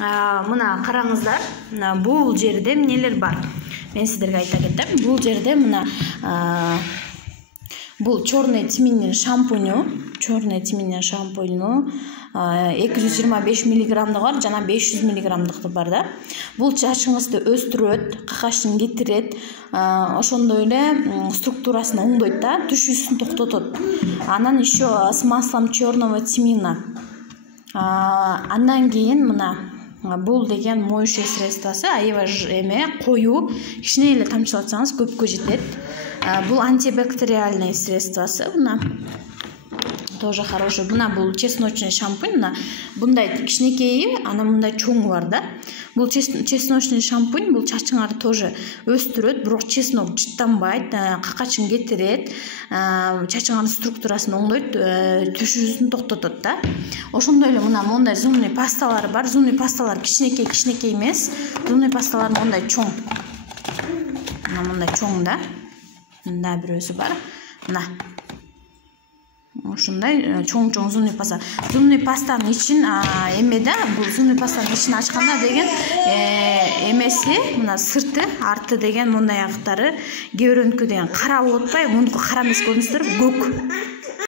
мына караңыздар, бул жерде эмнелер бар. Мен сиздерге айта кетем. Бул жерде мына бул черный тминин шампуню, 225 миллиграмдыгы бар, жана 500 миллиграмдыгы бар да. Бул чачыңызды өстүрөт, какашын кетирет, ошондой эле структурасын оңдойт да, түшүүсүн токтотот. Анан еще с маслом черного тмина. Андан кийин мына бул деген моющее средствосы, аябай коюу, кичине эле тамчылатсаңыз көпкө жетет. Бул антибактериальный средствосы, мына тоже хороший. Мына бул чесночный шампунь, мына мындай кичинекейи, анан мындай чоңу бар да. Бул чесночный шампунь, бул чачыңарды тоже өстүрөт, бирок чеснок жыттанбайт, какачын кетирет, чачыңардын структурасын оңдойт, түшүүсүн токтотот да. Ошондой эле мына мондай зубный пасталар бар. Зубный пасталар кичинекей эмес. Зубный пасталар мондай чоң. Мына мондай чоң да. Мында бирөөсү бар. Мына ошондой чоң зубный паста. Зубный пастанын ичин эмеде, бул зубный пастанын ичин ачканда деген эмеси, мына сырты, арты деген мондай аяктары кээ бирөөнүкү деген кара болуп атпайбы? Мунуку кара эмес көрдүңүздөр, көк.